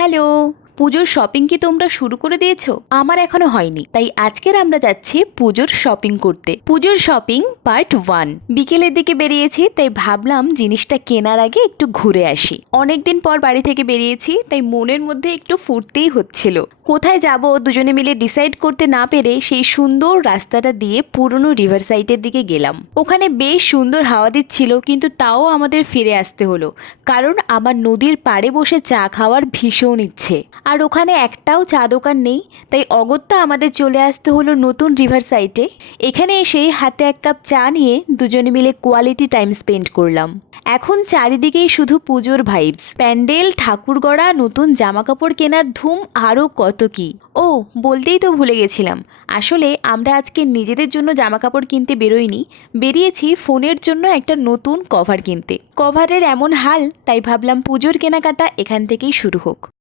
Hello. পুজোর shopping কি তোমরা শুরু করে দিয়েছো? আমার এখনো হয়নি, তাই আজকের আমরা যাচ্ছি পুজোর শপিং করতে। পুজোর শপিং পার্ট 1। বিকেলের দিকে বেরিয়েছি, তাই ভাবলাম জিনিসটা কেনার আগে একটু ঘুরে আসি। অনেকদিন পর বাড়ি থেকে বেরিয়েছি, তাই মনের মধ্যে একটু ফুর্তিই হচ্ছিল। কোথায় যাব দুজনে মিলে ডিসাইড করতে না পেরে সেই সুন্দর রাস্তাটা দিয়ে পুরনো রিভার সাইডের দিকে গেলাম। ওখানে বেশ সুন্দর হাওয়া দিচ্ছিল, কিন্তু তাও আমাদের ফিরে আসতে হলো, কারণ আমার নদীর পাড়ে বসে চা খাওয়ার ভীষণ ইচ্ছে। আর ওখানে একটাও চা দোকান নেই, তাই অগত্যা আমাদের চলে আসতে হলো নতুন রিভার সাইডে। এখানে এসে হাতে এক কাপ চা নিয়ে দুজনে মিলে কোয়ালিটি টাইম স্পেন্ড করলাম। এখন চারিদিকেই শুধু পুজোর ভাইবস, প্যান্ডেল, ঠাকুর গড়া, নতুন জামা কাপড় কেনার ধুম, আরও কত কি। ও, বলতেই তো ভুলে গেছিলাম, আসলে আমরা আজকে নিজেদের জন্য জামা কাপড় কিনতে বেরোইনি, বেরিয়েছি ফোনের জন্য একটা নতুন কভার কিনতে। কভারের এমন হাল, তাই ভাবলাম পুজোর কেনাকাটা এখান থেকেই শুরু হোক।